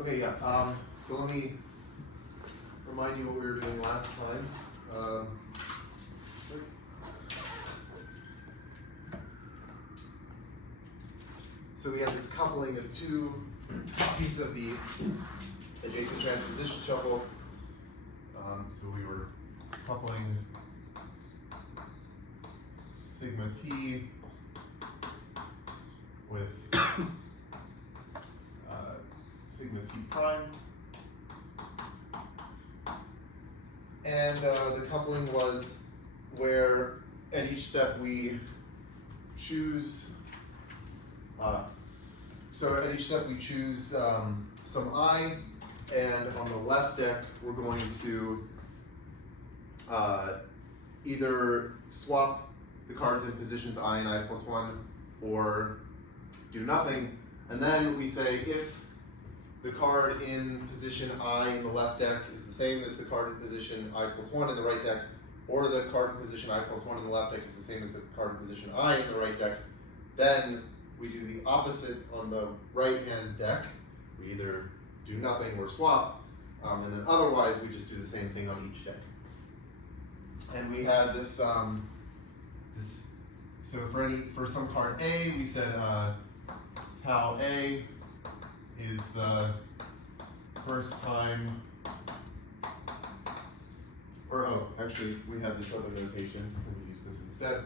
Okay, yeah. So let me remind you what we were doing last time. So we had this coupling of two copies of the adjacent transposition shuffle. So we were coupling sigma t with sigma t prime. And the coupling was where at each step we choose, so at each step we choose some I, and on the left deck we're going to either swap the cards in positions I and I plus 1 or do nothing. And then we say if the card in position I in the left deck is the same as the card in position I plus 1 in the right deck, or the card in position I plus 1 in the left deck is the same as the card in position I in the right deck, then we do the opposite on the right hand deck. We either do nothing or swap, and then otherwise we just do the same thing on each deck. And we had this, so for some card A, we said tau A is the first time, or oh, actually we had this other notation, we'll use this instead.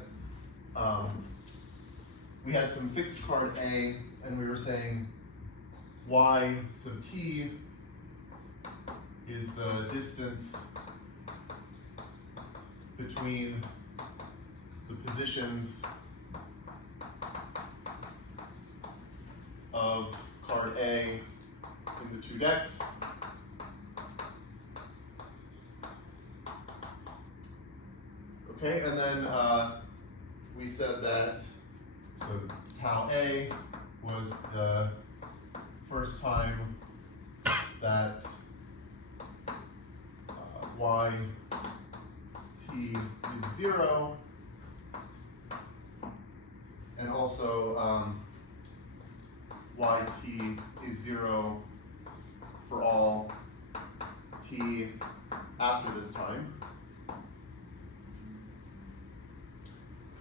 We had some fixed card A, and we were saying y sub t is the distance between the positions of card A in the two decks. Okay, and then we said that, so tau A was the first time that y t is 0, and also yt is 0 for all t after this time.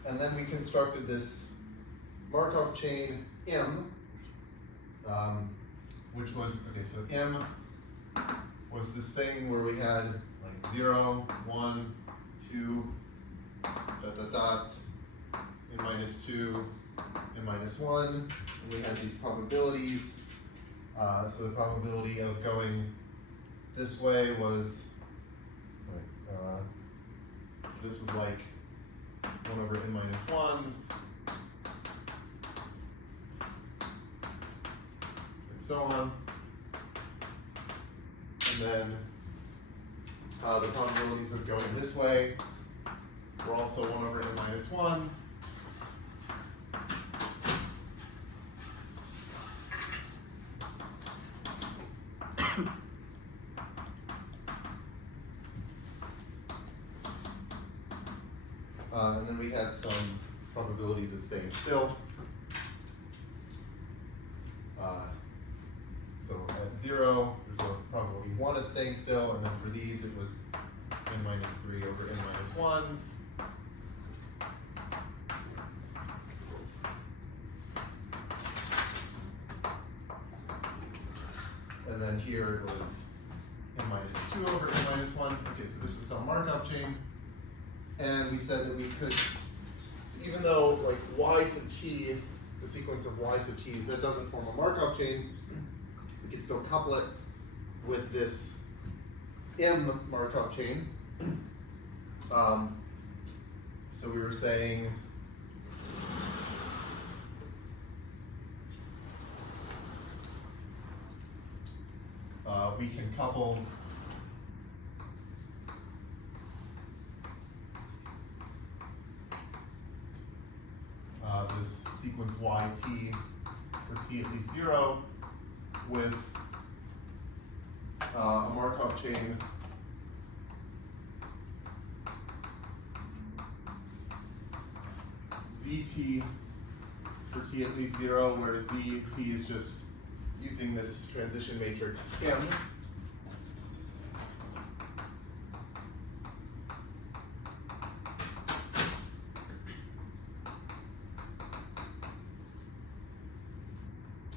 And then we constructed this Markov chain M, which was, okay, so M was this thing where we had like 0, 1, 2, dot, dot, dot, n minus 2, n minus 1, and we had these probabilities. So the probability of going this way was, this was like 1 over n minus 1, and so on. And then the probabilities of going this way were also 1 over n minus 1. And then we had some probabilities of staying still. So at 0, there's a probability 1 of staying still, and then for these it was n minus 3 over n minus 1. And then here it was n minus 2 over n minus 1. Okay, so this is some Markov chain. And we said that we could, so even though like y sub t, the sequence of y sub t's, that doesn't form a Markov chain, we can still couple it with this M Markov chain. So we were saying we can couple this sequence yt for t at least 0 with a Markov chain zt for t at least 0, where zt is just using this transition matrix M.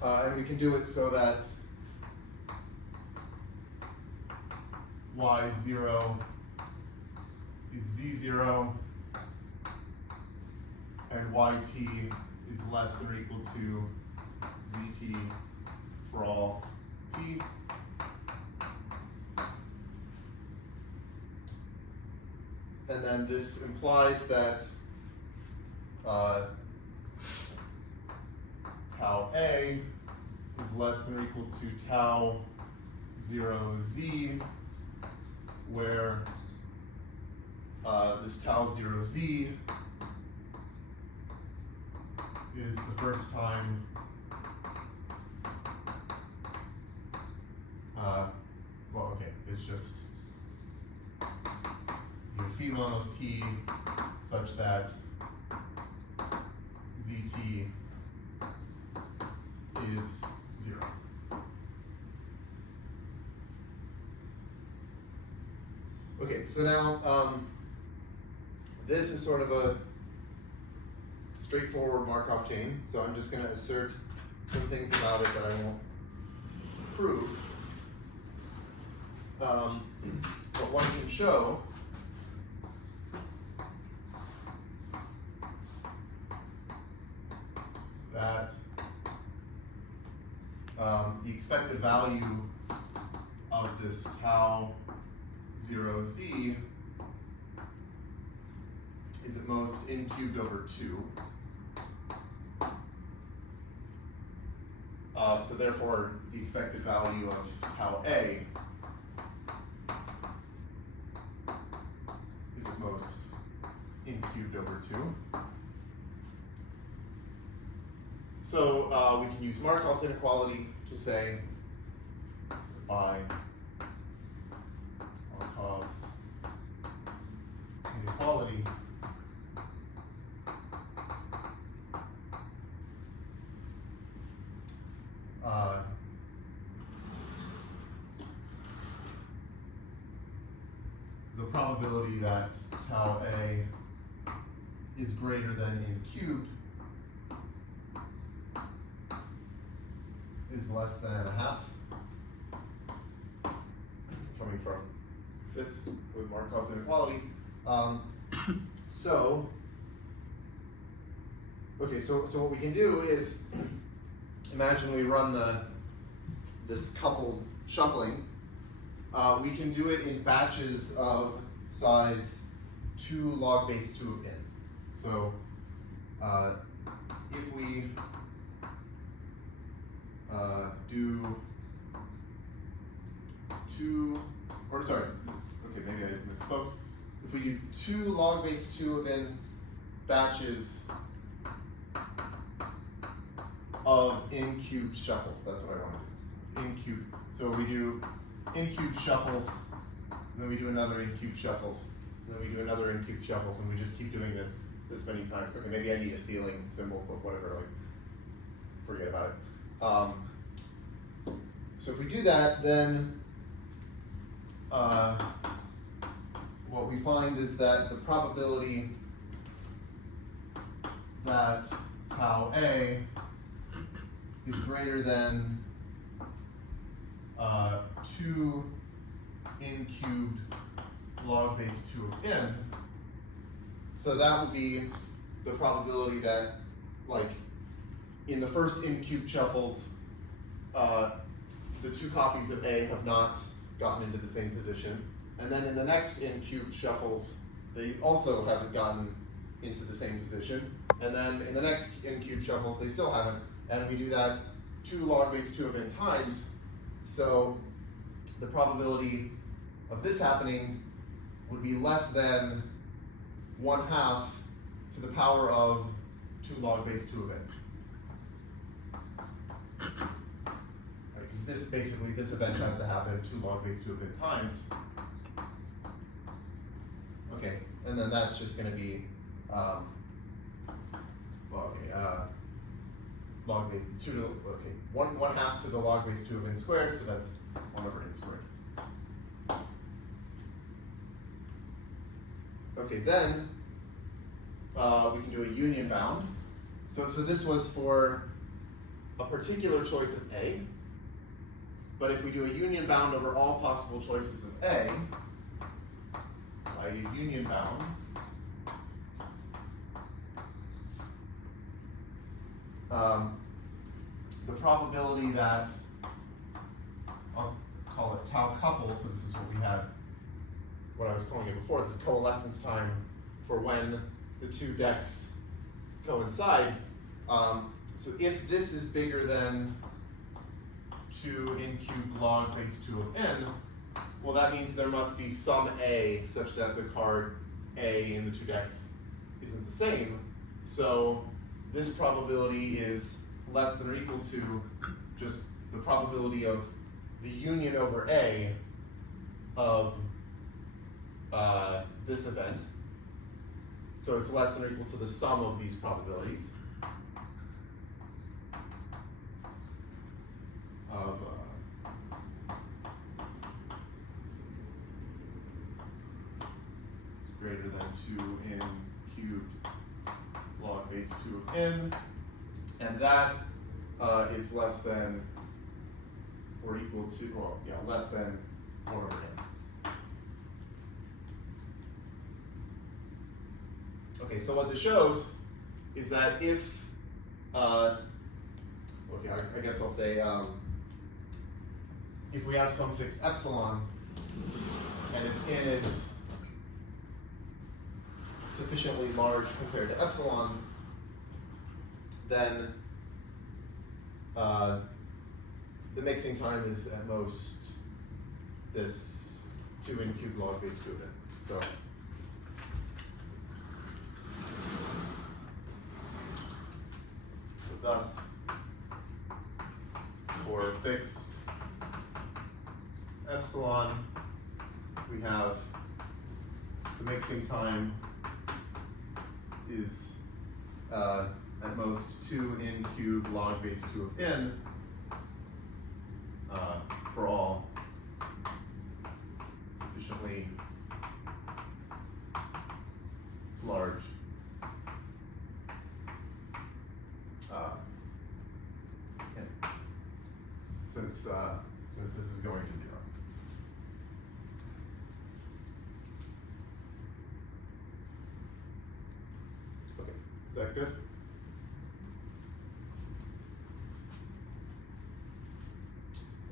And we can do it so that y0 is z0 and yt is less than or equal to zt for all t. And then this implies that tau A is less than or equal to tau 0z, where this tau 0z is the first time well, okay, it's just phi1 of t such that zt is 0. Okay, so now this is sort of a straightforward Markov chain, so I'm just going to assert some things about it that I won't prove. But one can show that the expected value of this tau 0z is at most n cubed over 2. So therefore, the expected value of tau A is at most n cubed over 2. So we can use Markov's inequality to say, so by Markov's inequality, the probability that tau A is greater than n cubed is less than a half, coming from this with Markov's inequality. Okay, so what we can do is imagine we run this coupled shuffling. We can do it in batches of size 2 log base 2 of n. So if we do 2, or sorry, okay, maybe I misspoke. If we do 2 log base 2 of n batches of n cubed shuffles, that's what I want to do, n cubed. So we do n cubed shuffles, and then we do another n cubed shuffles, and then we do another n cubed shuffles, and we just keep doing this many times. Okay, maybe I need a ceiling symbol, but whatever, like, forget about it. So if we do that, then what we find is that the probability that tau A is greater than 2 n cubed log base 2 of n. So that would be the probability that, like, in the first n cubed shuffles, the 2 copies of A have not gotten into the same position. And then in the next n cubed shuffles, they also haven't gotten into the same position. And then in the next n cubed shuffles, they still haven't. And we do that 2 log base 2 of n times. So the probability of this happening would be less than 1/2 to the power of 2 log base 2 of n. Because this, basically, this event has to happen 2 log base 2 of n times. Okay, and then that's just going to be, well, okay, log base 2 to the, okay, 1/2 to the log base 2 of n squared, so that's 1 over n squared. Okay, then we can do a union bound. So this was for a particular choice of A, but if we do a union bound over all possible choices of A, I do union bound, the probability that, I'll call it tau couple, so this is what we had, what I was calling it before, this coalescence time for when the two decks coincide. So if this is bigger than 2n cubed log base 2 of n, well, that means there must be some A such that the card A in the two decks isn't the same. So this probability is less than or equal to just the probability of the union over A of this event. So it's less than or equal to the sum of these probabilities of greater than 2n cubed log base 2 of n, and that is less than or equal to, well, yeah, less than 1 over n. Okay, so what this shows is that if, okay, I guess I'll say, if we have some fixed epsilon, and if n is sufficiently large compared to epsilon, then the mixing time is at most this 2n cubed log base 2 of n. So thus, for fixed epsilon, we have the mixing time is at most 2n cubed log base 2 of n for all sufficiently large since this is going to 0. Okay, is that good?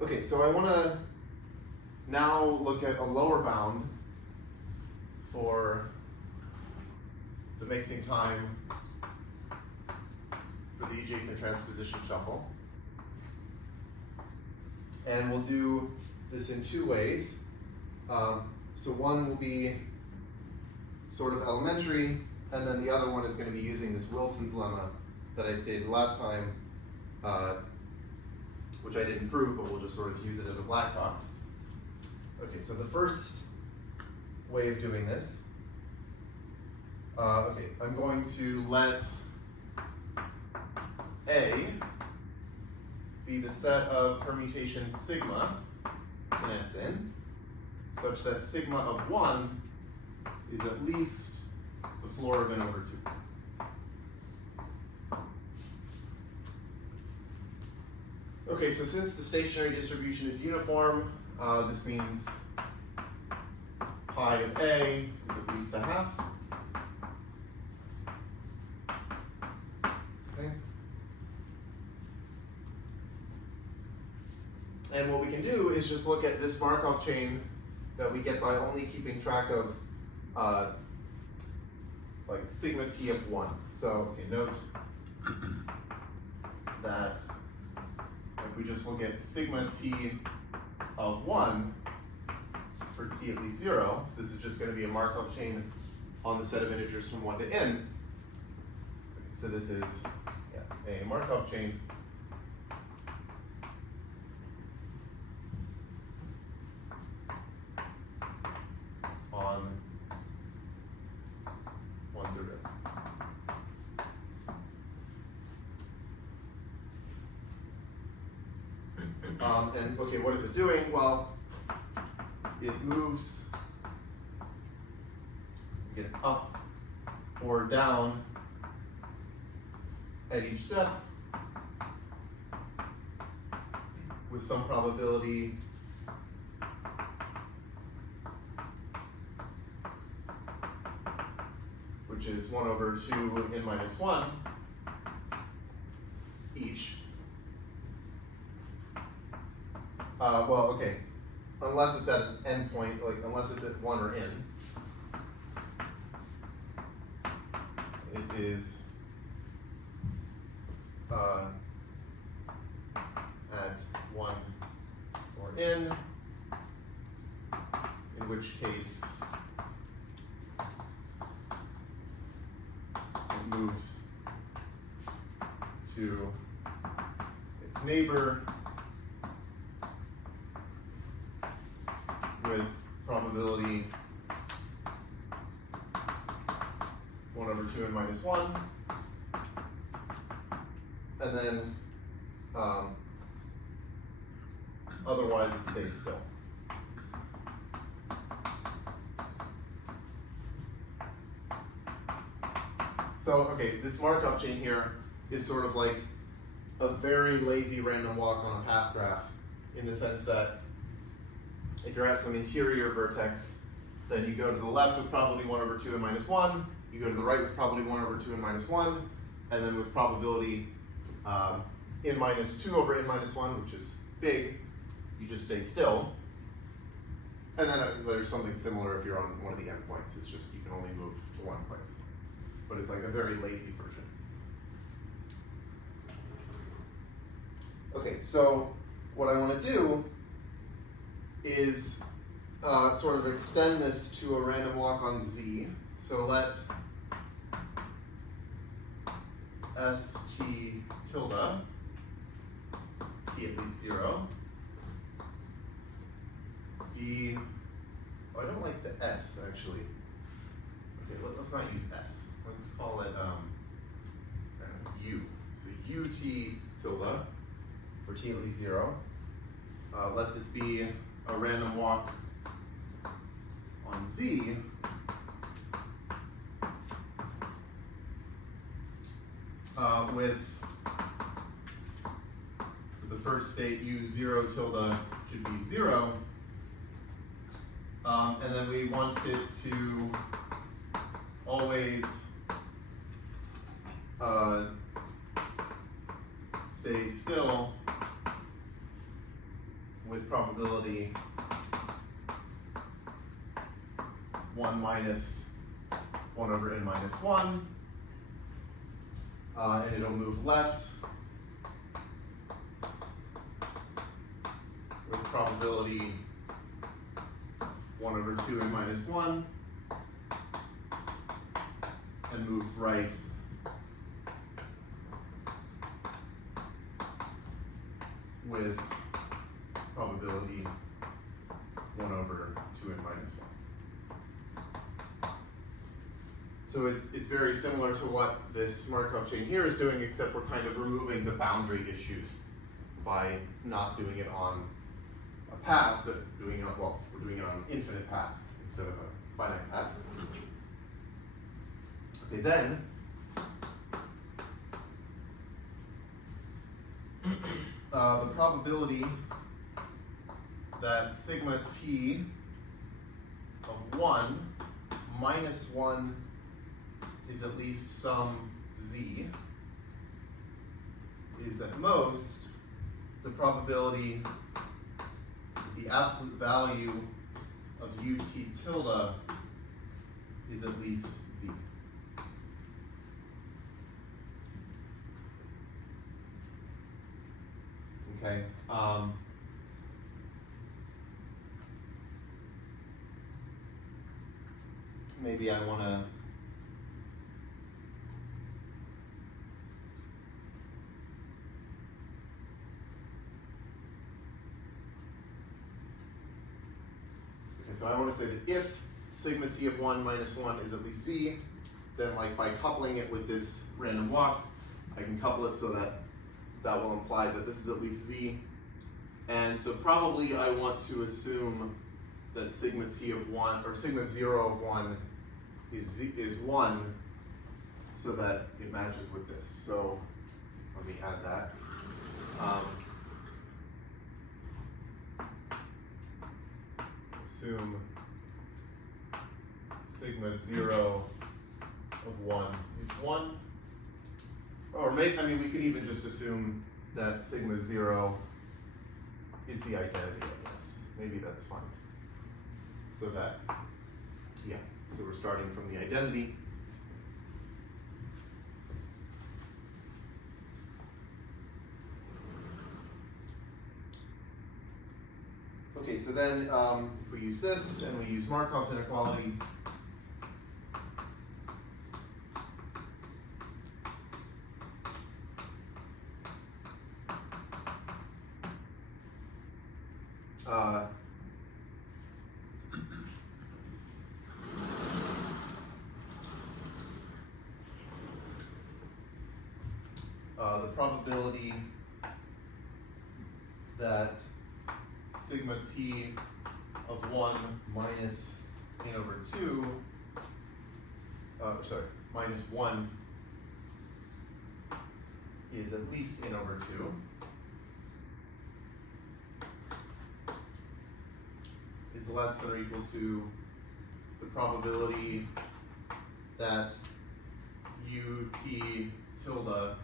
Okay, so I want to now look at a lower bound for the mixing time for the adjacent transposition shuffle. And we'll do this in 2 ways. So one will be sort of elementary, and then the other one is going to be using this Wilson's lemma that I stated last time, which I didn't prove, but we'll just sort of use it as a black box. Okay, so the first way of doing this, okay, I'm going to let A be the set of permutations sigma in Sn, such that sigma of 1 is at least the floor of n over 2. Okay, so since the stationary distribution is uniform, this means pi of A is at least a half. Okay. And what we can do is just look at this Markov chain that we get by only keeping track of like sigma t of 1. So okay, note that if we just look at sigma t of 1 for t at least 0, so this is just going to be a Markov chain on the set of integers from 1 to n. So this is a Markov chain on 1/3. And okay, what is it doing? Well, it moves, I guess, up or down at each step with some probability which is 1 over 2 n minus 1 each. Well, okay, unless it's at an endpoint, like unless it's at 1 or n, it is at 1 or n, in which case it moves to its neighbor with probability 1 over 2 n minus 1, and then otherwise it stays still. So, okay, this Markov chain here is sort of like a very lazy random walk on a path graph, in the sense that if you're at some interior vertex, then you go to the left with probability 1 over 2 n minus 1, you go to the right with probability 1 over 2 n minus 1, and then with probability n minus 2 over n minus 1, which is big, you just stay still. And then there's something similar if you're on one of the endpoints. It's just you can only move to one place. But it's like a very lazy version. Okay, so what I want to do is sort of extend this to a random walk on Z. So let st tilde, t at least 0, be, oh, I don't like the s actually. Okay, let's not use s. Let's call it u. So ut tilde for t at least 0. Let this be a random walk on Z with, so the first state u0 tilde should be 0, and then we want it to always stay still with probability 1 minus 1 over n minus 1, and it'll move left with probability 1 over 2 n minus 1, and moves right with probability 1 over 2 n minus 1. So it's very similar to what this Markov chain here is doing, except we're kind of removing the boundary issues by not doing it on a path, but doing it on, well, we're doing it on an infinite path instead of a finite path. Okay, then the probability that sigma t of 1 minus 1 is at least some z is at most the probability that the absolute value of ut tilde is at least z. Okay. Maybe I want to so I want to say that if sigma t of 1 minus 1 is at least z, then like by coupling it with this random walk, I can couple it so that that will imply that this is at least z. And so probably I want to assume that sigma t of 1, or sigma 0 of 1 is 1, so that it matches with this. So let me add that. Assume sigma 0 of 1 is 1. Or maybe, I mean, we could even just assume that sigma 0 is the identity, I guess. Maybe that's fine. So that, yeah, so we're starting from the identity. Okay, so then if we use this and we use Markov's inequality, the probability that sigma t of 1 minus n over 2, minus 1 is at least n over 2. Is less than or equal to the probability that ut tilde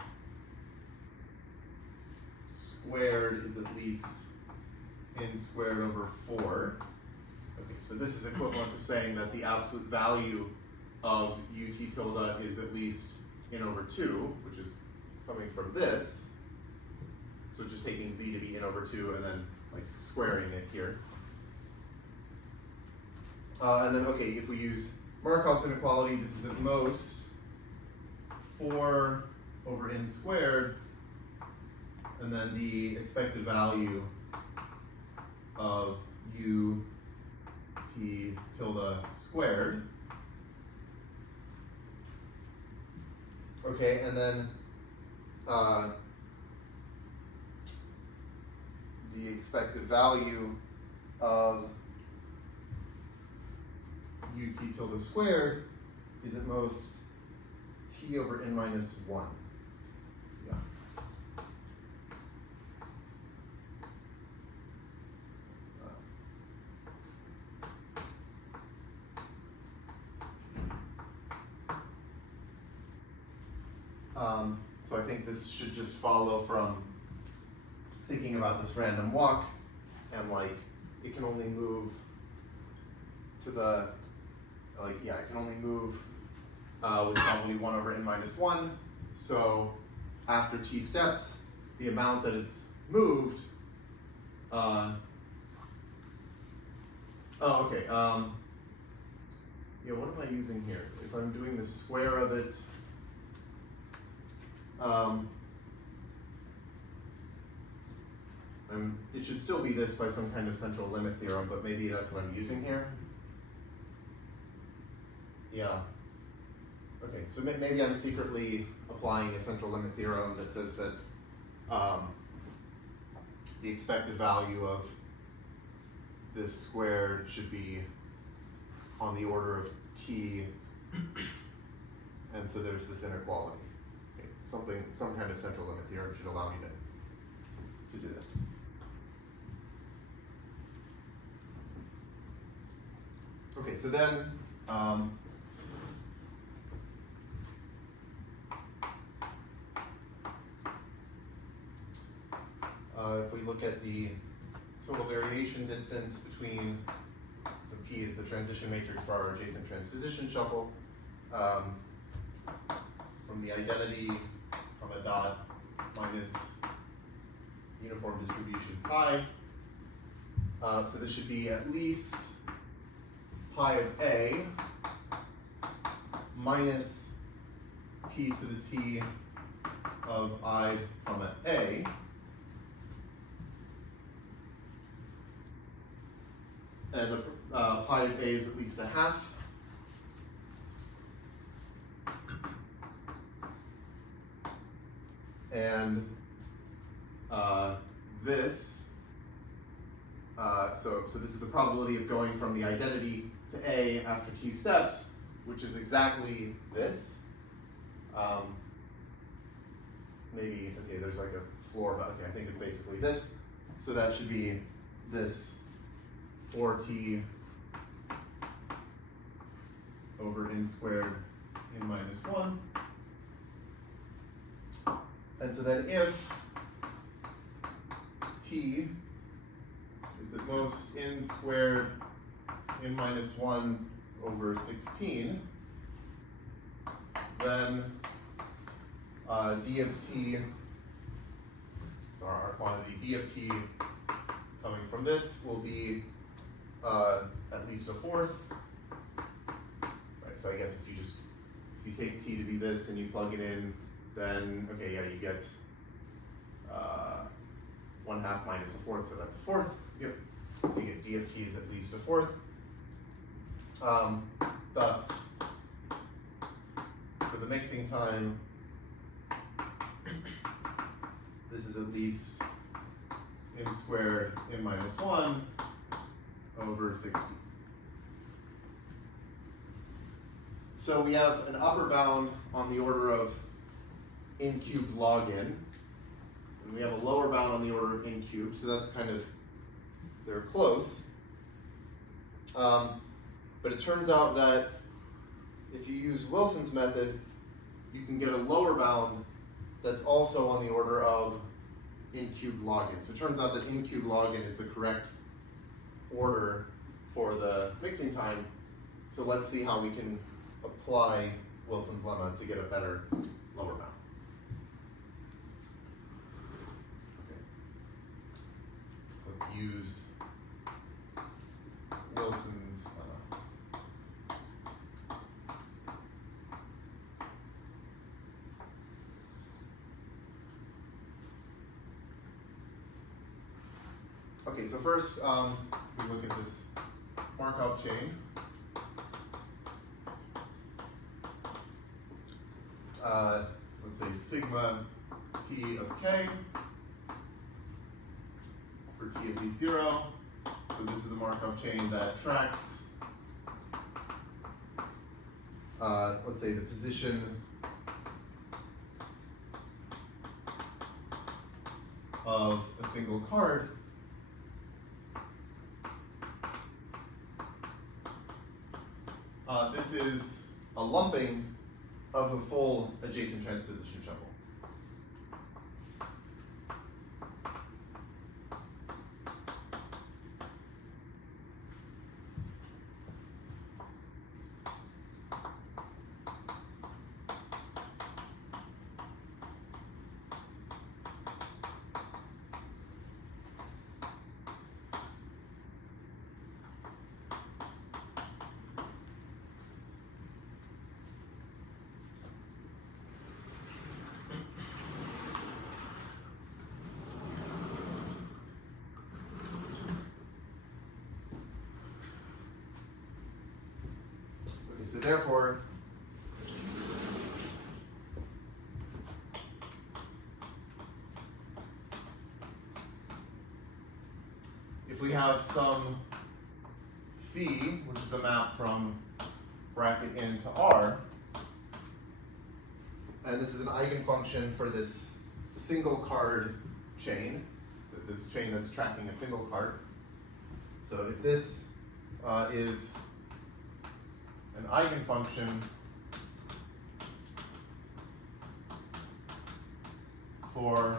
squared is at least n squared over 4. Okay, so this is equivalent to saying that the absolute value of ut tilde is at least n over 2, which is coming from this. So just taking z to be n over 2 and then like squaring it here. And then, okay, if we use Markov's inequality, this is at most 4 over n squared, and then the expected value of ut tilde squared. Okay, and then the expected value of ut tilde squared is at most t over n minus 1. Yeah. So I think this should just follow from thinking about this random walk, and like it can only move to the, like, yeah, it can only move with probably 1 over n minus 1. So after t steps, the amount that it's moved, oh, okay, yeah, what am I using here? If I'm doing the square of it, it should still be this by some kind of central limit theorem, but maybe that's what I'm using here. Yeah. Okay, so maybe I'm secretly applying a central limit theorem that says that the expected value of this squared should be on the order of t, and so there's this inequality. Okay, some kind of central limit theorem should allow me to do this. Okay, so then if we look at the total variation distance between, so P is the transition matrix for our adjacent transposition shuffle, from the identity from a dot minus uniform distribution pi. So this should be at least pi of a minus p to the t of I comma a. And the pi of a is at least a half. And this So this is the probability of going from the identity to A after t steps, which is exactly this. Maybe, okay, there's like a floor, but okay, I think it's basically this. So that should be this 4t over n squared n minus 1. And so then if t is at most n squared n minus 1 over 16, then d of t, so our quantity d of t coming from this will be at least a fourth. Right, so I guess if you take t to be this and you plug it in, then okay, yeah, you get 1/2 minus a fourth, so that's a fourth. Yep. So you get d of t is at least a fourth. Thus, for the mixing time, this is at least n squared n minus 1 over 60. So we have an upper bound on the order of n cubed log n, and we have a lower bound on the order of n cubed, so that's kind of, they're close. But it turns out that if you use Wilson's method, you can get a lower bound that's also on the order of n cubed log n. So it turns out that n cubed log n is the correct order for the mixing time. So let's see how we can apply Wilson's lemma to get a better lower bound. Okay. So let's use Wilson's lemma. Okay, so first we look at this Markov chain. Let's say sigma t of k for t at least 0. So this is the Markov chain that tracks, let's say, the position of a single card. This is a lumping of the full adjacent transposition shuffle. So therefore, if we have some phi, which is a map from bracket n to R, and this is an eigenfunction for this single card chain, so this chain that's tracking a single card. So if this is an eigenfunction for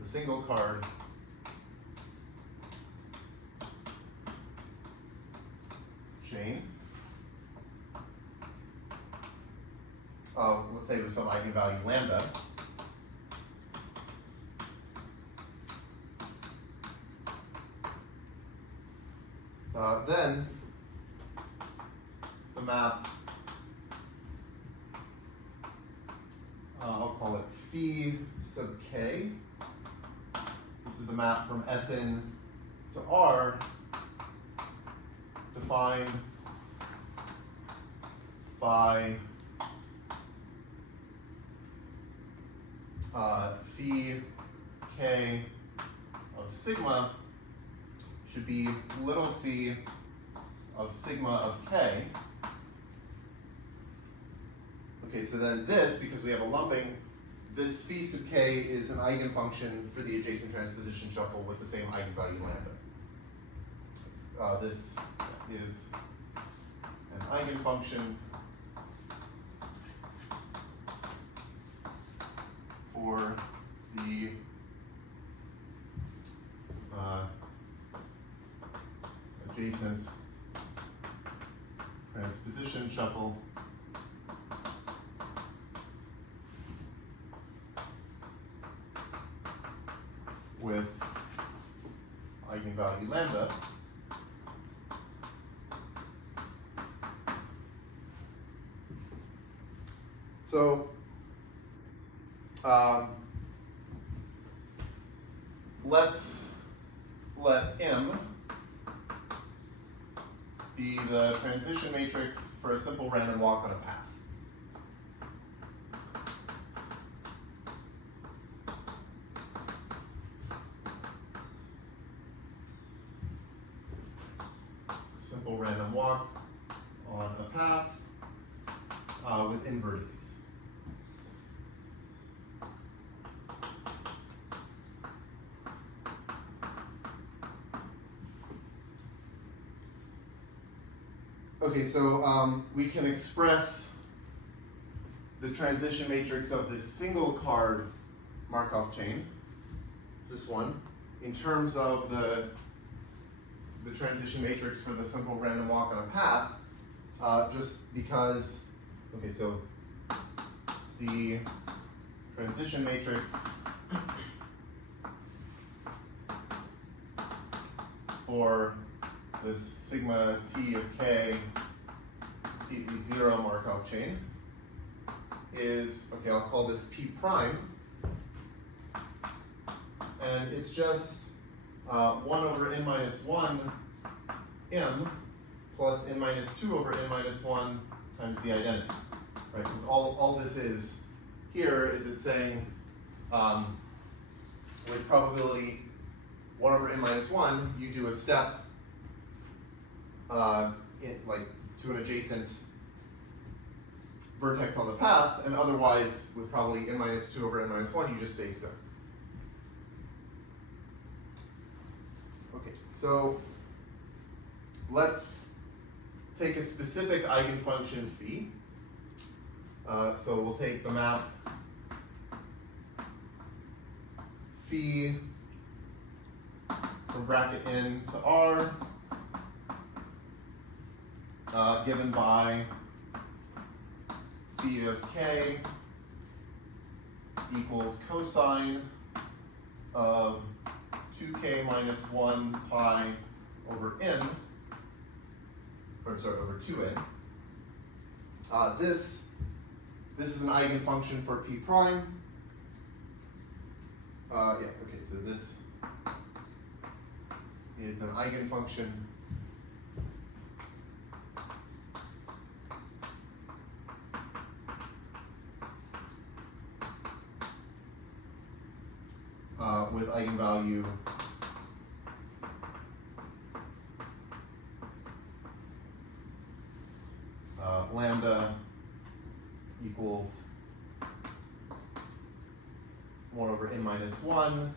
the single card chain, let's say with some eigenvalue lambda, then the map, I'll call it phi sub k. This is the map from Sn to R, defined by phi k of sigma should be little phi of sigma of k. Okay, so then this, because we have a lumping, this phi sub k is an eigenfunction for the adjacent transposition shuffle with the same eigenvalue lambda. This is an eigenfunction for the adjacent transposition shuffle with eigenvalue lambda. So let's let M be the transition matrix for a simple random walk on a path. Simple random walk on a path with n vertices. Okay, so we can express the transition matrix of this single card Markov chain, this one, in terms of the transition matrix for the simple random walk on a path, just because, okay, so the transition matrix for this sigma t of k t0 Markov chain is, okay, I'll call this p prime, and it's just 1 over n minus 1 m plus n minus 2 over n minus 1 times the identity, right? Because all this is here is it's saying with probability 1 over n minus 1, you do a step to an adjacent vertex on the path, and otherwise with probability n minus 2 over n minus 1, you just stay still. Okay, so let's take a specific eigenfunction phi. So we'll take the map phi from bracket n to r, given by phi of k equals cosine of 2k minus 1 pi over n, or sorry, over 2n. This is an eigenfunction for p prime. Yeah, okay, so this is an eigenfunction with eigenvalue lambda equals 1 over n minus 1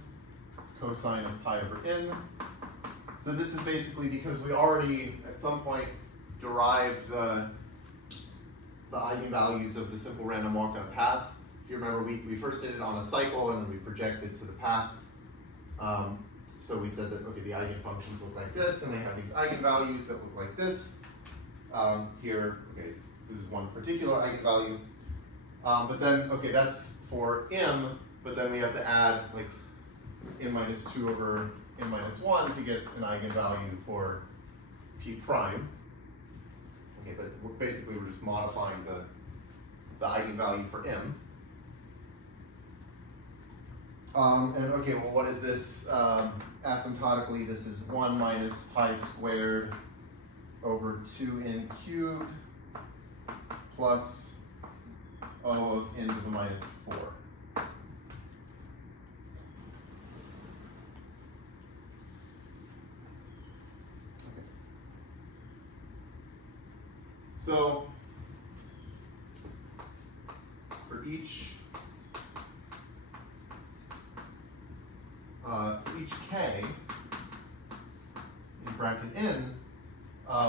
cosine of pi over n. So this is basically because we already at some point derived the eigenvalues of the simple random walk on a path. If you remember, we first did it on a cycle and then we projected to the path. So we said that, okay, the eigenfunctions look like this and they have these eigenvalues that look like this. Here, okay, this is one particular eigenvalue. But then, okay, that's for m, but then we have to add like n minus 2 over n minus 1 to get an eigenvalue for p prime. Okay, but basically we're just modifying the eigenvalue for m. And okay, well, what is this? Asymptotically, this is 1 minus pi squared over 2n cubed plus O of n to the minus 4. So for each k in bracket n,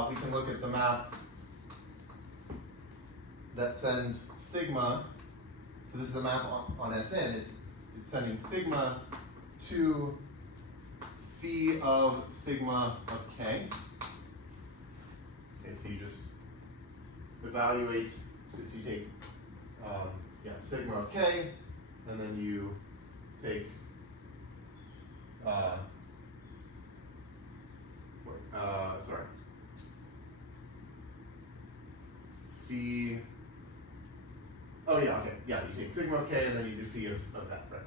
we can look at the map that sends sigma. So this is a map on Sn. It's sending sigma to phi of sigma of k. Okay, so you just evaluate. So you take sigma of k, and then you take phi. Oh yeah, okay, yeah. You take sigma of k, and then you do phi of that, right?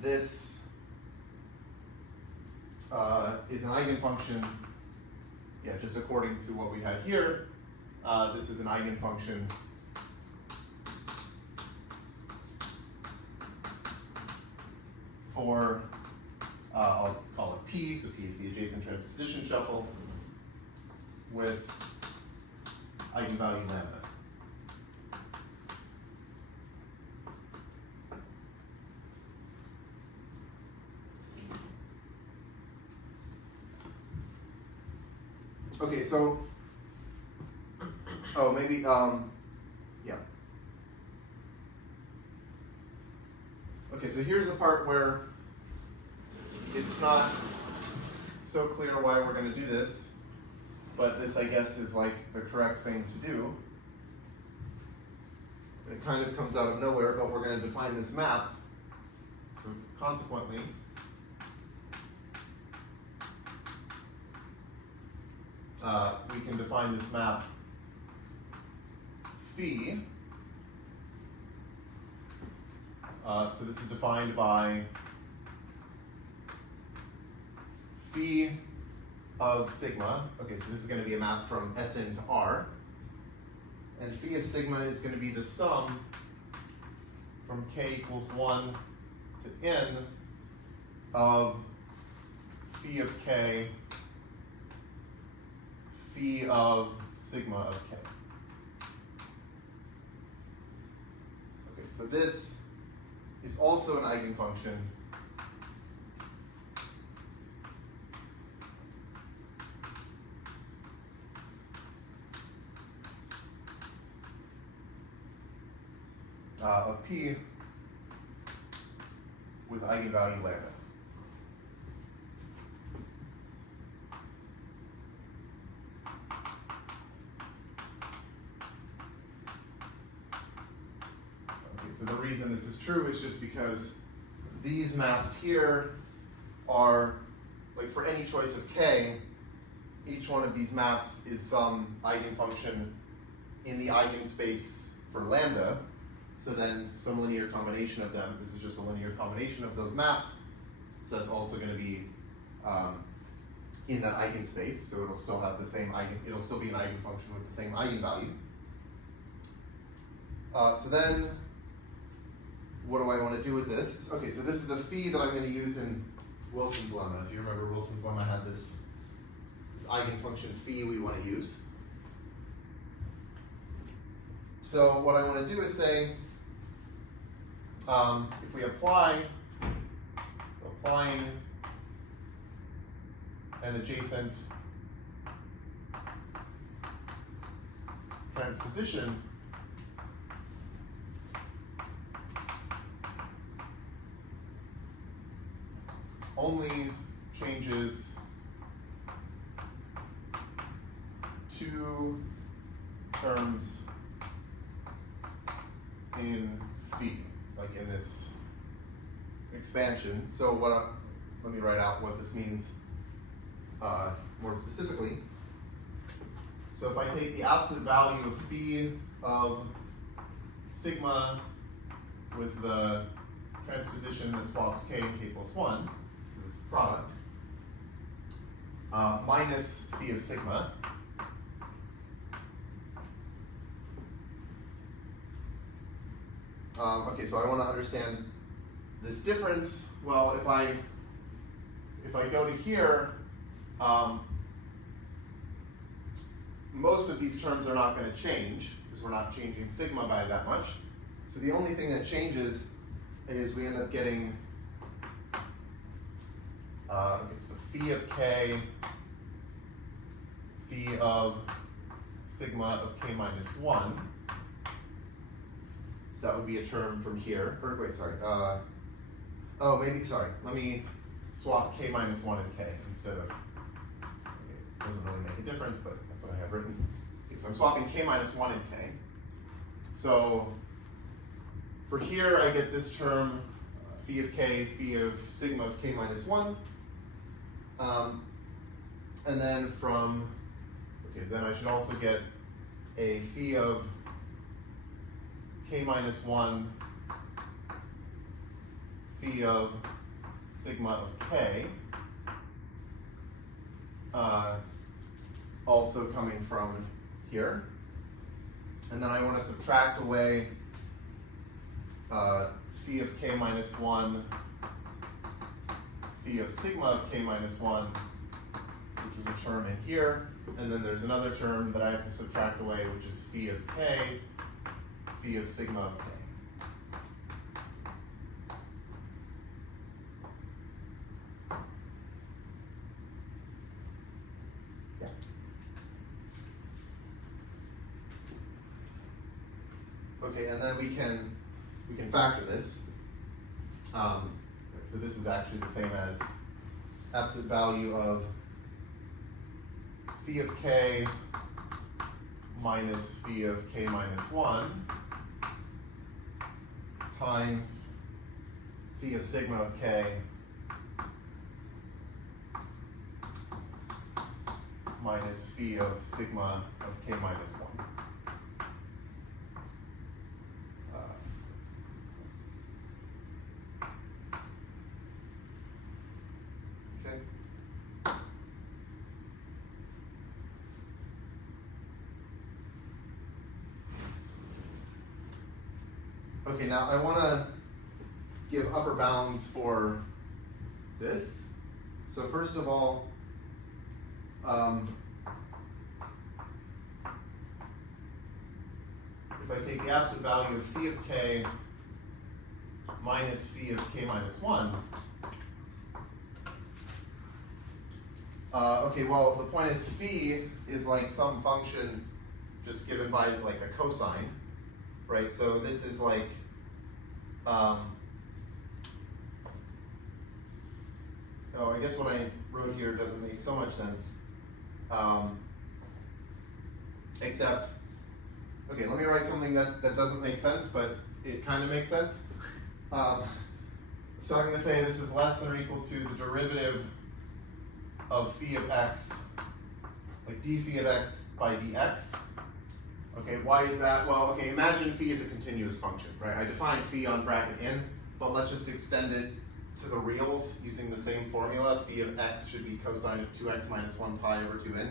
This is an eigenfunction. Yeah, just according to what we had here. This is an eigenfunction for, I'll call it P, so P is the adjacent transposition shuffle, with eigenvalue lambda. Okay, so, maybe, yeah. Okay, so here's the part where it's not so clear why we're going to do this, but this, I guess, is like the correct thing to do. It kind of comes out of nowhere, but we're going to define this map. So consequently, we can define this map phi. So this is defined by phi of sigma. Okay, so this is going to be a map from Sn to R. And phi of sigma is going to be the sum from k equals 1 to n of phi of k, phi of sigma of k. Okay, so this is also an eigenfunction of P with eigenvalue lambda. Okay, so the reason this is true is just because these maps here are, like for any choice of k, each one of these maps is some eigenfunction in the eigenspace for lambda. So then some linear combination of them, this is just a linear combination of those maps. So that's also going to be in that eigenspace. So it'll still have the same it'll still be an eigenfunction with the same eigenvalue. So then what do I want to do with this? Okay, so this is the phi that I'm going to use in Wilson's lemma. If you remember, Wilson's lemma had this eigenfunction phi we want to use. So what I want to do is say, if we apply, so applying an adjacent transposition, only changes two terms in phi, like in this expansion. So let me write out what this means more specifically. So if I take the absolute value of phi of sigma with the transposition that swaps k and k plus 1, so this product, minus phi of sigma, okay, so I want to understand this difference. Well, if I go to here, most of these terms are not going to change because we're not changing sigma by that much. So the only thing that changes is we end up getting so phi of k, phi of sigma of k minus 1. So that would be a term from here. Or wait, sorry. Oh, maybe, sorry. Let me swap k minus 1 and k instead of, okay, it doesn't really make a difference, but that's what I have written. Okay, so I'm swapping k minus 1 and k. So for here, I get this term, phi of k, phi of sigma of k minus 1. And then from, okay, then I should also get a phi of k minus 1, phi of sigma of k, also coming from here. And then I want to subtract away phi of k minus 1, phi of sigma of k minus 1, which was a term in here. And then there's another term that I have to subtract away, which is phi of k, phi of sigma of k. Yeah. Okay, and then we can factor this. So this is actually the same as absolute value of phi of k minus phi of k minus 1 times phi of sigma of k minus phi of sigma of k minus 1. Okay, now I want to give upper bounds for this. So first of all, if I take the absolute value of phi of k minus phi of k minus 1, okay, well, the point is phi is like some function just given by like a cosine, right? So this is like, oh, I guess what I wrote here doesn't make so much sense. Except, okay, let me write something that doesn't make sense, but it kind of makes sense. So I'm going to say this is less than or equal to the derivative of phi of x, like d phi of x by dx. Okay, why is that? Well, okay, imagine phi is a continuous function, right? I defined phi on bracket in, but let's just extend it to the reals using the same formula. Phi of x should be cosine of 2x minus 1 pi over 2n.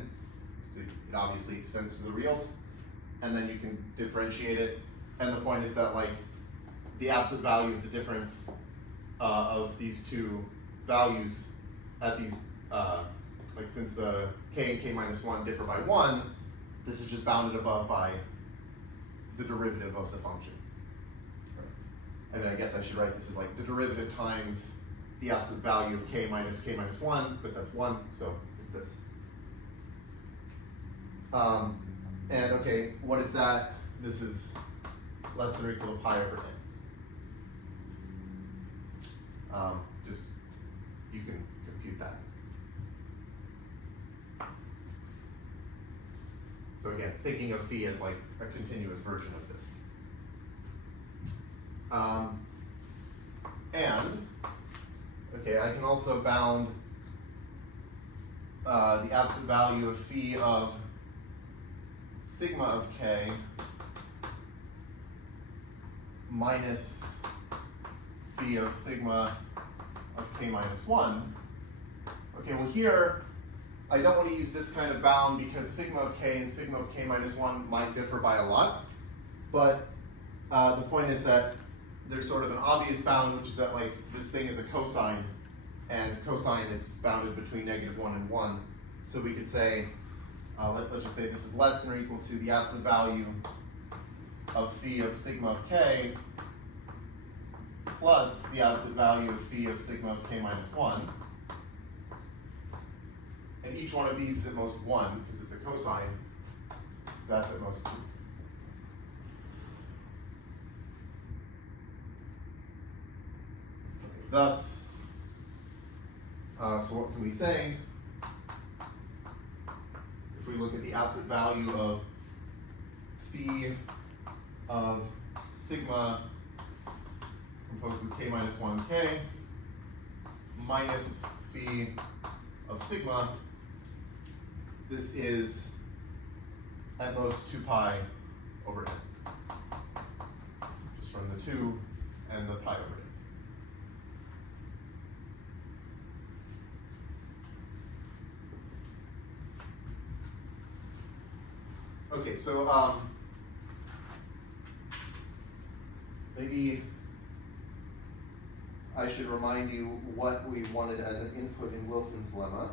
So it obviously extends to the reals. And then you can differentiate it. And the point is that like the absolute value of the difference of these two values at these, like since the k and k minus 1 differ by 1, this is just bounded above by the derivative of the function. I mean, I guess I should write this as like the derivative times the absolute value of k minus 1, but that's 1, so it's this. And okay, what is that? This is less than or equal to pi over n. Just, you can compute that. So again, thinking of phi as like a continuous version of this. And, okay, I can also bound the absolute value of phi of sigma of k minus phi of sigma of k minus 1. Okay, well here, I don't want to use this kind of bound because sigma of k and sigma of k minus 1 might differ by a lot. But the point is that there's sort of an obvious bound, which is that like this thing is a cosine, and cosine is bounded between -1 and 1. So we could say let's just say this is less than or equal to the absolute value of phi of sigma of k plus the absolute value of phi of sigma of k minus 1. And each one of these is at most 1 because it's a cosine, so that's at most 2. Thus, so what can we say? If we look at the absolute value of phi of sigma composed with k minus 1k minus phi of sigma, this is at most 2 pi over n, just from the 2 and the pi over n. Okay, so maybe I should remind you what we wanted as an input in Wilson's lemma.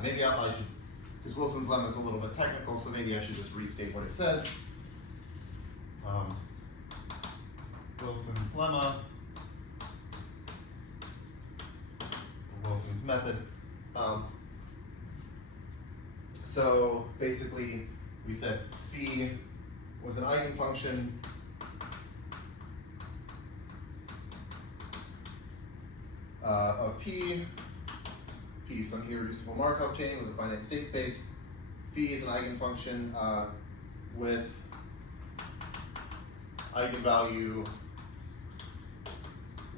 Maybe I should, because Wilson's lemma is a little bit technical, so maybe I should just restate what it says. Wilson's lemma, Wilson's method. So basically, we said phi was an eigenfunction of p. P is some irreducible Markov chain with a finite state space. Phi is an eigenfunction with eigenvalue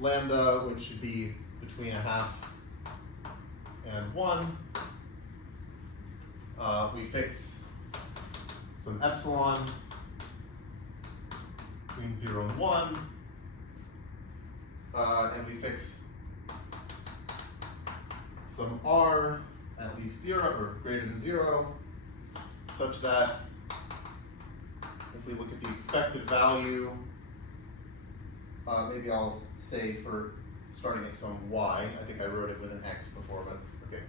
lambda, which should be between 1/2 and 1. We fix some epsilon between 0 and 1, and we fix some r at least 0 or greater than 0, such that if we look at the expected value, maybe I'll say for starting at some y, I think I wrote it with an x before, but okay,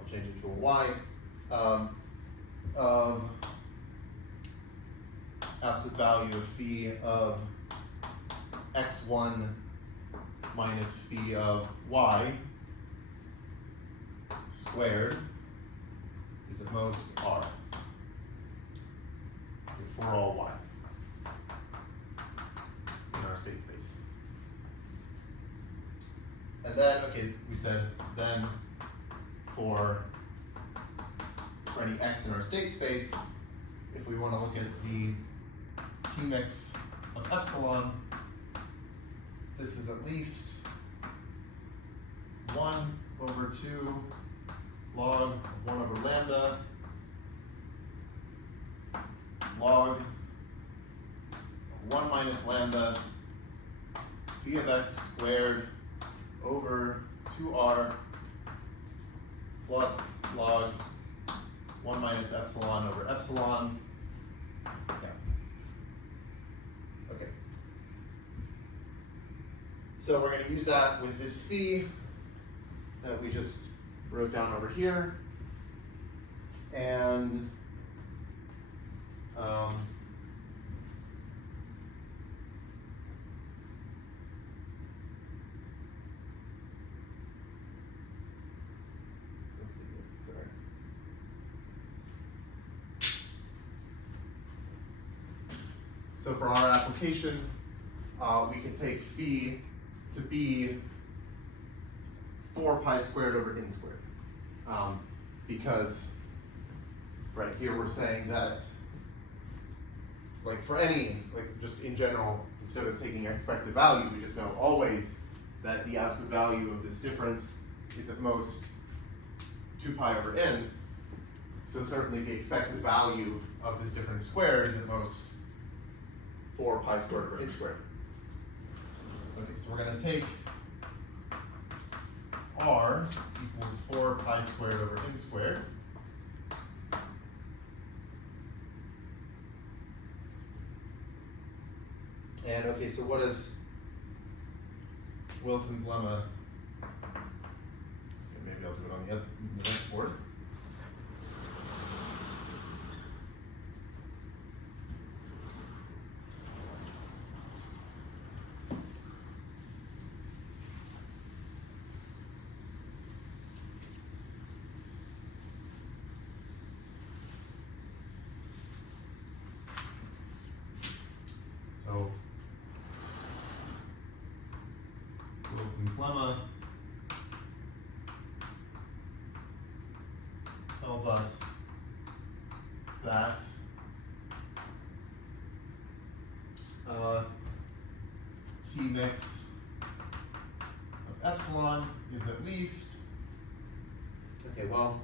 I'll change it to a y, of absolute value of phi of x1 minus phi of y squared is at most r for all y in our state space. And then, okay, we said then for any x in our state space, if we want to look at the T mix of epsilon, this is at least 1 over 2 log of 1 over lambda log 1 minus lambda phi of x squared over 2r plus log 1 minus epsilon over epsilon. Yeah. Okay. So we're going to use that with this phi that we just wrote down over here. And let's see. Sorry. So for our application, we can take phi to be 4 pi squared over n squared. Because right here we're saying that, like for any, like just in general, instead of taking expected value, we just know always that the absolute value of this difference is at most 2 pi over n. So certainly the expected value of this difference squared is at most 4 pi squared over n squared. Okay, so we're going to take r equals 4 pi squared over n squared. And okay, so what is Wilson's lemma? Maybe I'll do it on the next board. So Wilson's lemma tells us that T mix of epsilon is at least, okay, well,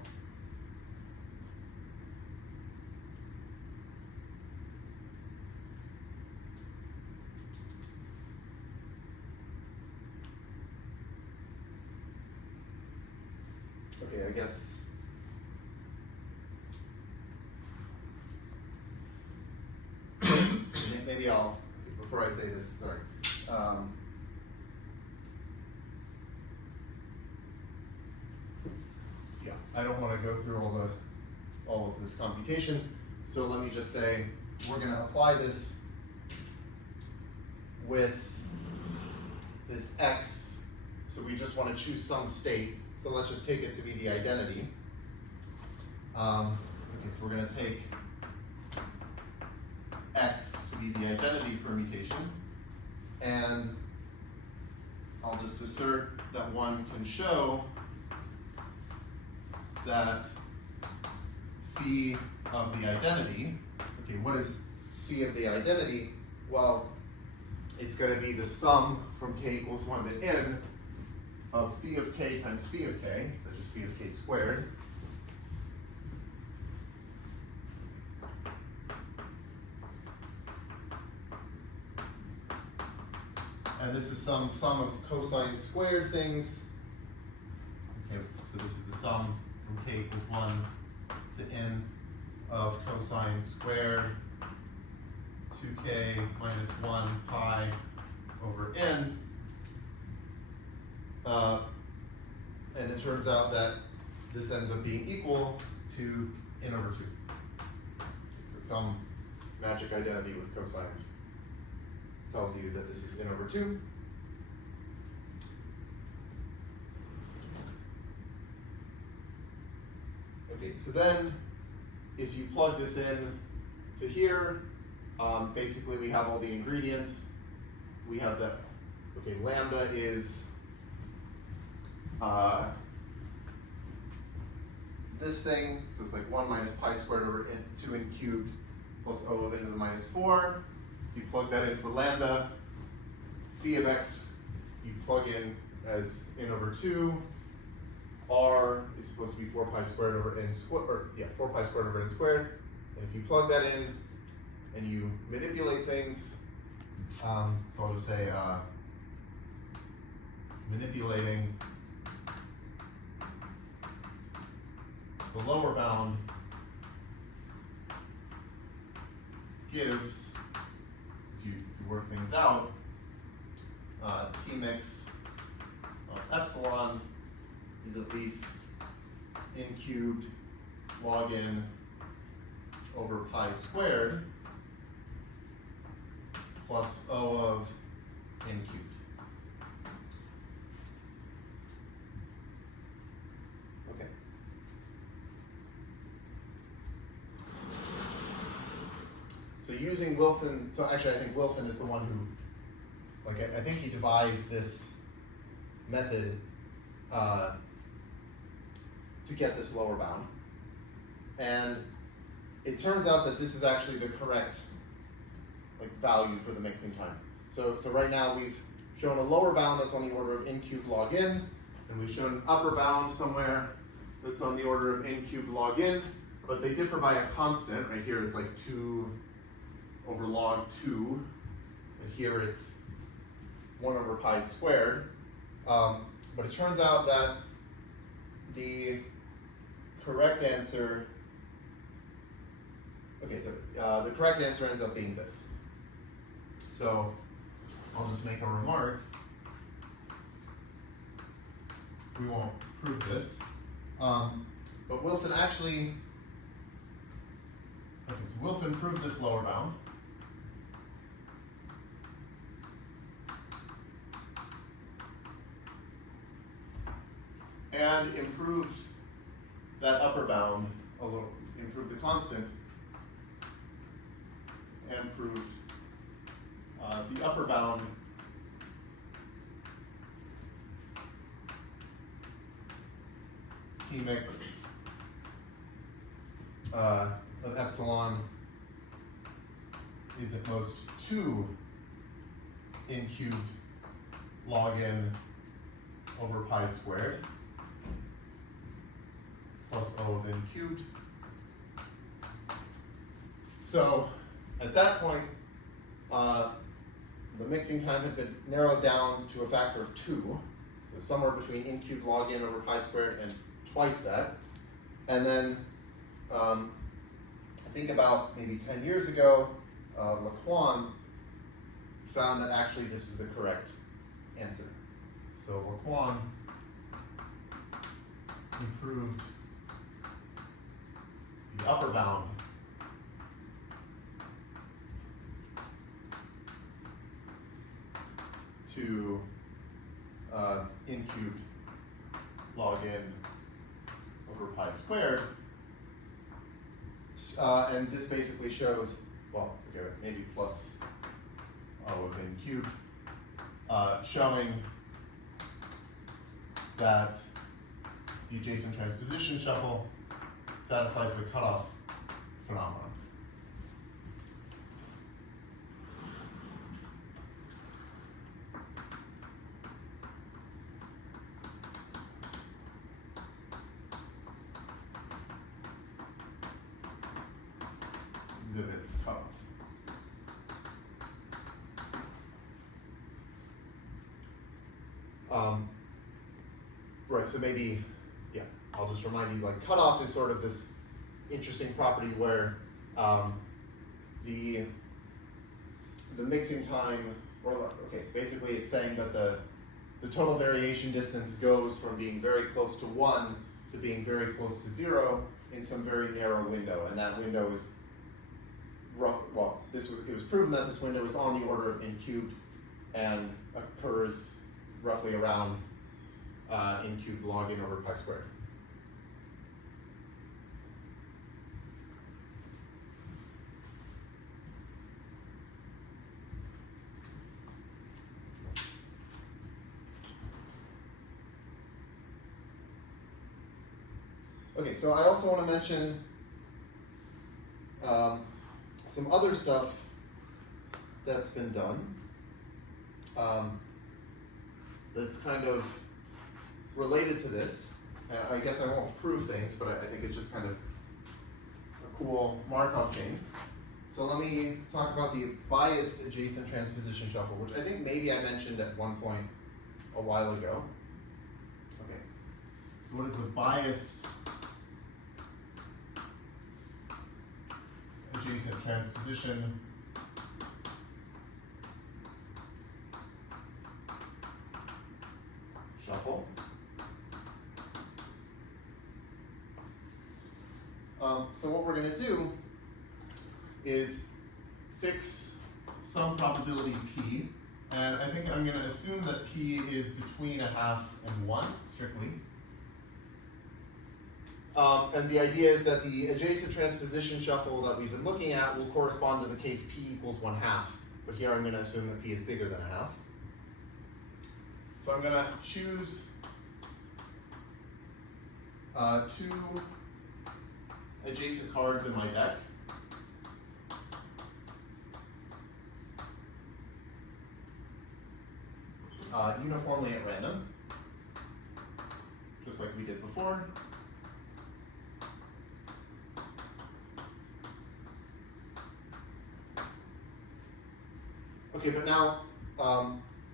okay, I guess maybe I'll, before I say this, sorry. Yeah, I don't want to go through all of this computation, so let me just say we're going to apply this with this x, so we just want to choose some state, so let's just take it to be the identity. Okay, so we're going to take x to be the identity permutation, and I'll just assert that one can show that phi of the identity, okay, what is phi of the identity? Well, it's going to be the sum from k equals 1 to n of phi of k times phi of k, so just phi of k squared. And this is some sum of cosine squared things. Okay, so this is the sum from k equals 1 to n of cosine squared 2k minus 1 pi over n. And it turns out that this ends up being equal to n over 2. So some magic identity with cosines tells you that this is n over 2. Okay, so then if you plug this in to here, basically we have all the ingredients. We have the, okay, lambda is this thing, so it's like 1 minus pi squared over 2n cubed plus O of n to the minus 4. You plug that in for lambda. Phi of x you plug in as n over 2. R is supposed to be 4 pi squared over n squared, or yeah, 4 pi squared over n squared. And if you plug that in and you manipulate things, so I'll just say manipulating the lower bound gives, if you work things out, T mix of epsilon is at least n cubed log n over pi squared plus O of n cubed. Okay. So using Wilson, so actually I think Wilson is the one who, like I think he devised this method to get this lower bound. And it turns out that this is actually the correct value for the mixing time. So right now we've shown a lower bound that's on the order of n cubed log n, and we've shown an upper bound somewhere that's on the order of n cubed log n, but they differ by a constant. Right here it's like 2 over log 2, and here it's 1 over pi squared. But it turns out that the correct answer, okay, so the correct answer ends up being this. So I'll just make a remark. We won't prove this. But Wilson actually, okay, so Wilson proved this lower bound. And improved that upper bound a little, improved the constant, and proved the upper bound T mix of epsilon is at most 2 n cubed log n over pi squared plus O of n cubed. So at that point, the mixing time had been narrowed down to a factor of 2, so somewhere between n cubed log n over pi squared and twice that. And then I think about maybe 10 years ago, Laquan found that actually this is the correct answer. So Laquan improved the upper bound to n cubed log n over pi squared. And this basically shows, well, okay, maybe plus O of n cubed, showing that the adjacent transposition shuffle satisfies the cutoff phenomenon. Exhibits cutoff. Right, so maybe, yeah, I'll just remind you, like, cutoff is sort of this interesting property where the mixing time, or okay, basically it's saying that the total variation distance goes from being very close to 1 to being very close to 0 in some very narrow window, and that window is, well, it was proven that this window is on the order of n cubed and occurs roughly around n cubed log n over pi squared. Okay, so I also want to mention some other stuff that's been done that's kind of related to this. I guess I won't prove things, but I think it's just kind of a cool Markov chain. So let me talk about the biased adjacent transposition shuffle, which I think maybe I mentioned at one point a while ago. Okay, so what is the biased adjacent transposition shuffle? So what we're going to do is fix some probability p, and I think I'm going to assume that p is between 1/2 and 1, strictly. And the idea is that the adjacent transposition shuffle that we've been looking at will correspond to the case p equals 1/2, but here I'm going to assume that p is bigger than 1/2. So I'm going to choose 2 adjacent cards in my deck. Uniformly at random, just like we did before. Okay, but now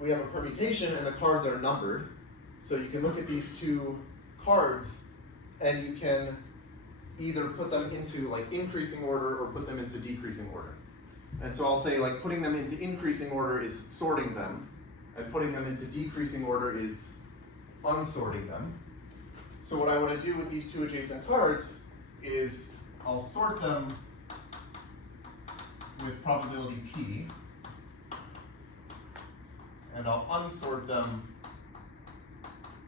we have a permutation and the cards are numbered. So you can look at these 2 cards and you can either put them into like increasing order or put them into decreasing order. And so I'll say like putting them into increasing order is sorting them, and putting them into decreasing order is unsorting them. So what I want to do with these two adjacent cards is I'll sort them with probability P, and I'll unsort them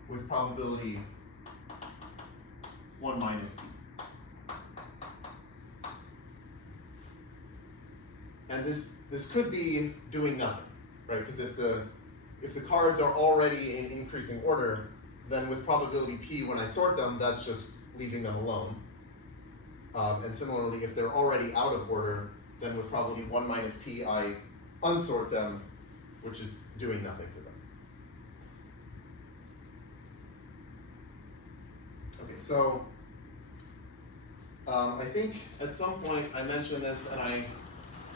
with probability 1 minus P. And this could be doing nothing, right? Because if the cards are already in increasing order, then with probability P, when I sort them, that's just leaving them alone. And similarly, if they're already out of order, then with probability 1 minus P, I unsort them, which is doing nothing to them. Okay, so I think at some point I mentioned this and I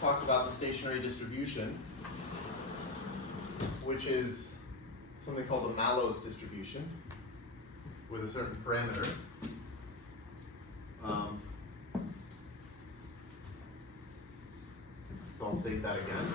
talked about the stationary distribution, which is something called the Mallows distribution with a certain parameter. So I'll state that again.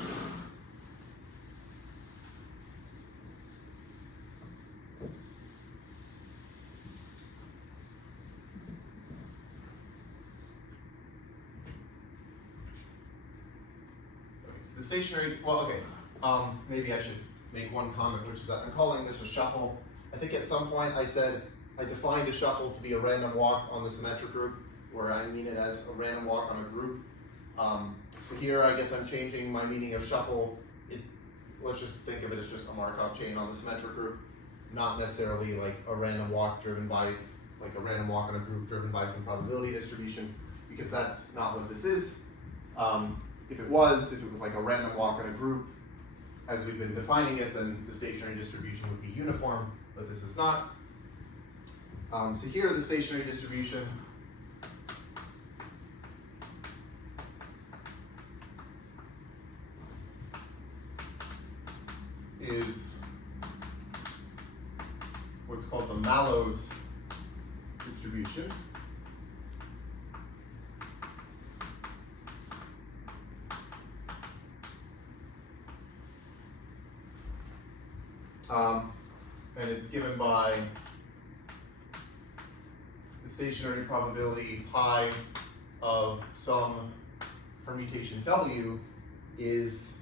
The stationary, well, okay, maybe I should make one comment, which is that I'm calling this a shuffle. I think at some point I said I defined a shuffle to be a random walk on the symmetric group, where I mean it as a random walk on a group. So here I guess I'm changing my meaning of shuffle. Let's just think of it as just a Markov chain on the symmetric group, not necessarily like a random walk driven by, like a random walk on a group driven by some probability distribution, because that's not what this is. If it was like a random walk in a group, as we've been defining it, then the stationary distribution would be uniform, but this is not. So here the stationary distribution is what's called the Mallows distribution. And it's given by the stationary probability pi of some permutation W is,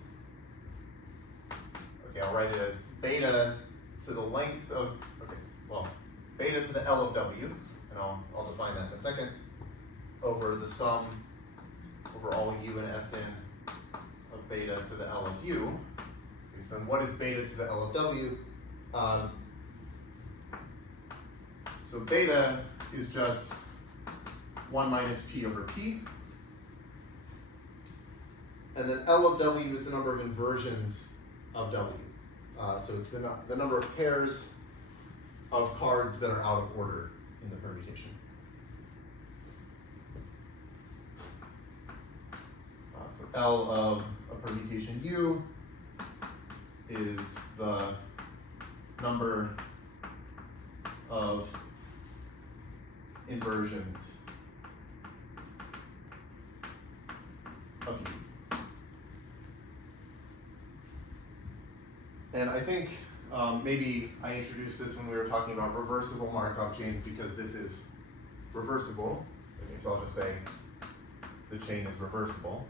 okay, I'll write it as beta to the length of, okay, well, beta to the L of W, and I'll define that in a second, over the sum over all U and Sn of beta to the L of U. Okay, so then what is beta to the L of W? So beta is just 1 minus P over P. And then L of W is the number of inversions of W. So it's the number of pairs of cards that are out of order in the permutation. So L of a permutation U is the number of inversions of U. And I think maybe I introduced this when we were talking about reversible Markov chains, because this is reversible. Okay, so I'll just say the chain is reversible.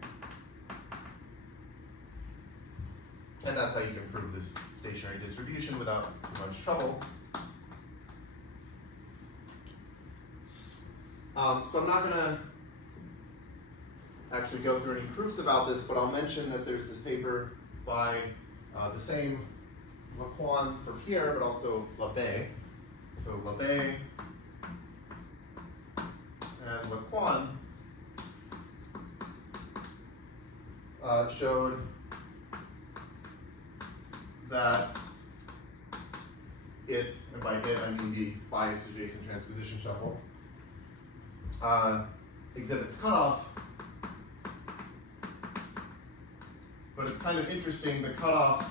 And that's how you can prove this stationary distribution without too much trouble. So I'm not going to actually go through any proofs about this, but I'll mention that there's this paper by the same Lequan for Pierre, but also Labé. So Labé and Lequan showed that it, and by it I mean the biased adjacent transposition shuffle, exhibits cutoff. But it's kind of interesting, the cutoff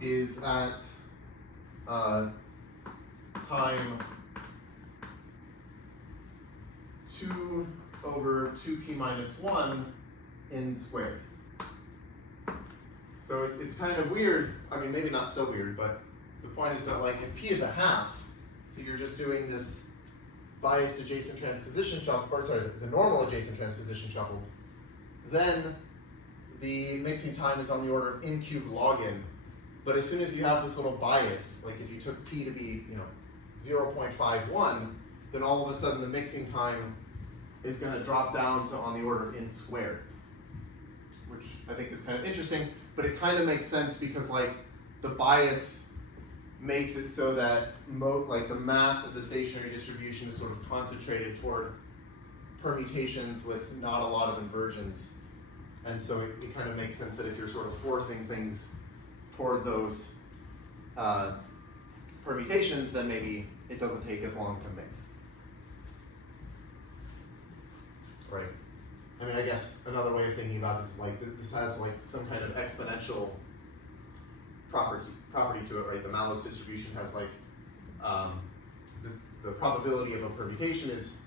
is at time 2 over 2p minus 1 n squared. So it's kind of weird. I mean, maybe not so weird, but the point is that like if p is a half, so you're just doing this biased adjacent transposition shuffle, or sorry, the normal adjacent transposition shuffle, then the mixing time is on the order of n cubed log n. But as soon as you have this little bias, like if you took p to be 0.51, then all of a sudden the mixing time is going to drop down to on the order of n squared, which I think is kind of interesting. But it kind of makes sense because like the bias makes it so that like the mass of the stationary distribution is sort of concentrated toward permutations with not a lot of inversions. And so it kind of makes sense that if you're sort of forcing things toward those permutations, then maybe it doesn't take as long to mix. Right. I mean, I guess another way of thinking about this is like this has like some kind of exponential property to it, right? The Mallows distribution has like the probability of a permutation is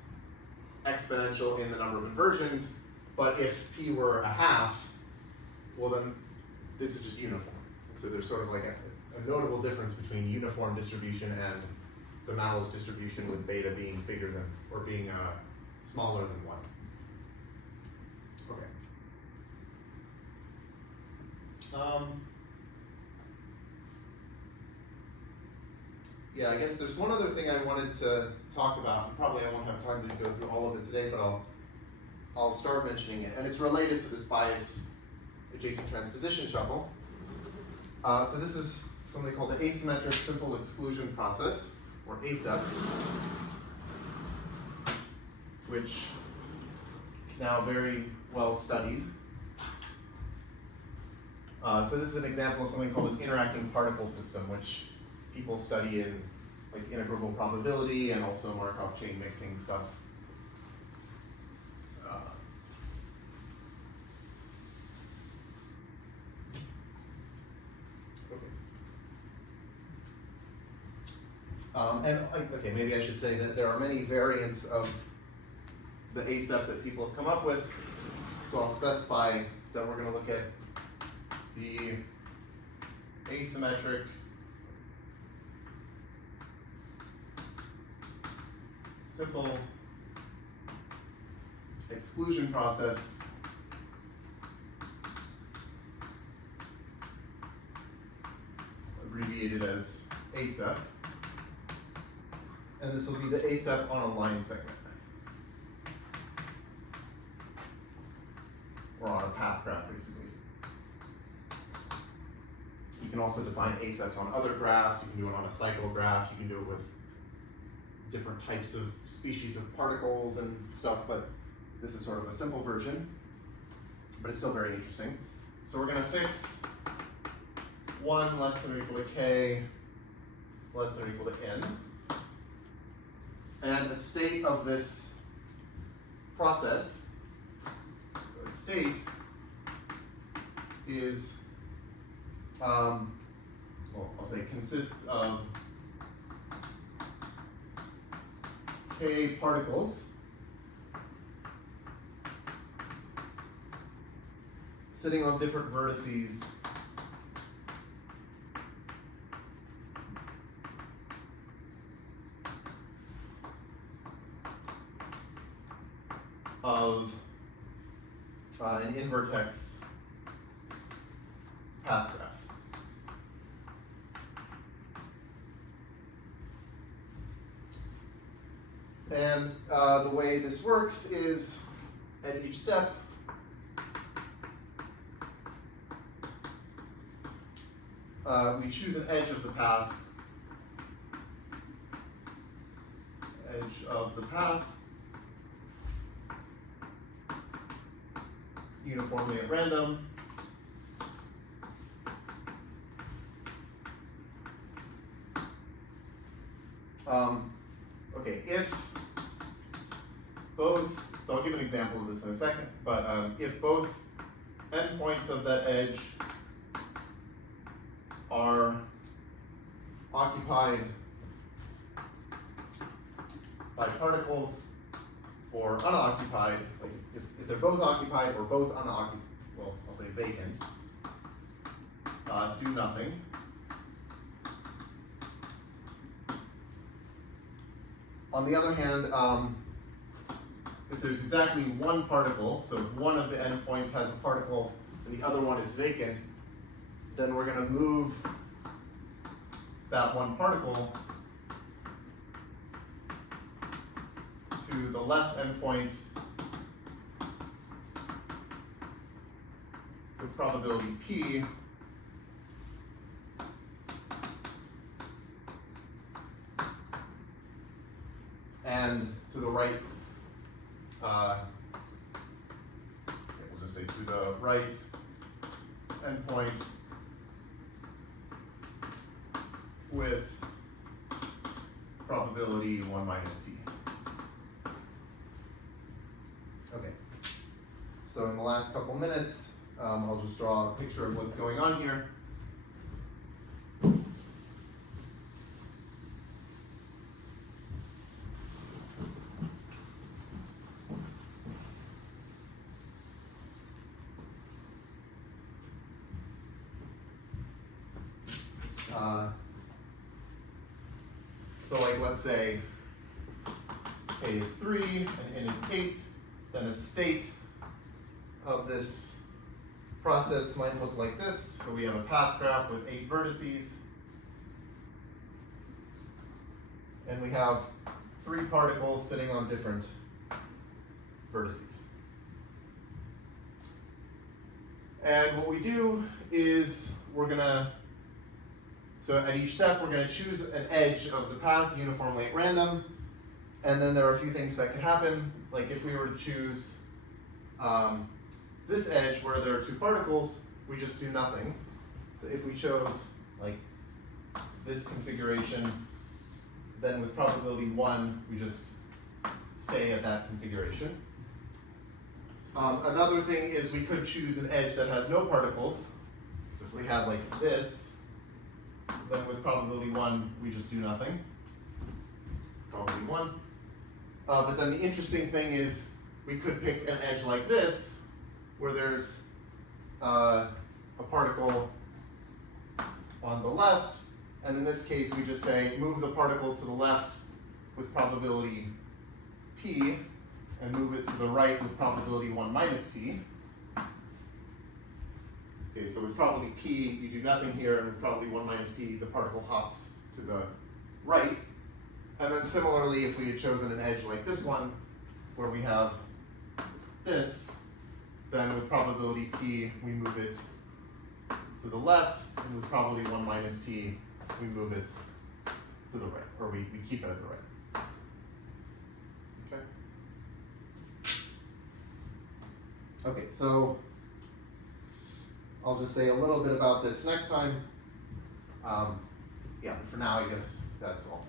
exponential in the number of inversions, but if p were a half, well then this is just uniform. And so there's sort of like a notable difference between uniform distribution and the Mallows distribution, with beta being bigger than, or being smaller than 1. Okay. Yeah, I guess there's one other thing I wanted to talk about. Probably I won't have time to go through all of it today, but I'll start mentioning it. And it's related to this bias adjacent transposition shuffle. So this is something called the asymmetric simple exclusion process, or ASEP, which is now very well studied. So this is an example of something called an interacting particle system, which people study in like integrable probability and also Markov chain mixing stuff. Okay, maybe I should say that there are many variants of the ASEP that people have come up with. So I'll specify that we're going to look at the asymmetric simple exclusion process abbreviated as ASEP. And this will be the ASEP on a line segment, or on a path graph, basically. You can also define ASEPs on other graphs. You can do it on a cycle graph. You can do it with different types of species of particles and stuff, but this is sort of a simple version, but it's still very interesting. So we're going to fix 1 less than or equal to k less than or equal to n. And the state of this process, so a state is, well, I'll say consists of k particles sitting on different vertices of an invertex path graph. And the way this works is at each step, we choose an edge of the path, uniformly at random. Okay, if both, so I'll give an example of this in a second, but if both endpoints of that edge are occupied by particles or unoccupied, like if they're both occupied or both unoccupied, well, I'll say vacant, do nothing. On the other hand, if there's exactly one particle, so if one of the endpoints has a particle and the other one is vacant, then we're going to move that one particle to the left endpoint with probability p, and to the right, we'll just say to the right endpoint with probability 1 minus p. Okay, so in the last couple minutes, I'll just draw a picture of what's going on here. So like, let's say k is 3 and n is 8, then a state of this process might look like this. So we have a path graph with 8 vertices, and we have 3 particles sitting on different vertices. And what we do is so at each step, we're going to choose an edge of the path uniformly at random, and then there are a few things that could happen. Like if we were to choose this edge where there are 2 particles, we just do nothing. So if we chose like this configuration, then with probability 1, we just stay at that configuration. Another thing is we could choose an edge that has no particles. So if we had like this, then with probability 1, we just do nothing. Probability 1. But then the interesting thing is we could pick an edge like this, where there's a particle on the left, and in this case we just say move the particle to the left with probability p, and move it to the right with probability 1 minus p. Okay, so with probability p, you do nothing here, and with probability 1 minus p, the particle hops to the right. And then similarly, if we had chosen an edge like this one, where we have this, then with probability p, we move it to the left, and with probability 1 minus p, we move it to the right, or we keep it at the right. Okay? Okay, so I'll just say a little bit about this next time. Yeah, for now, I guess that's all.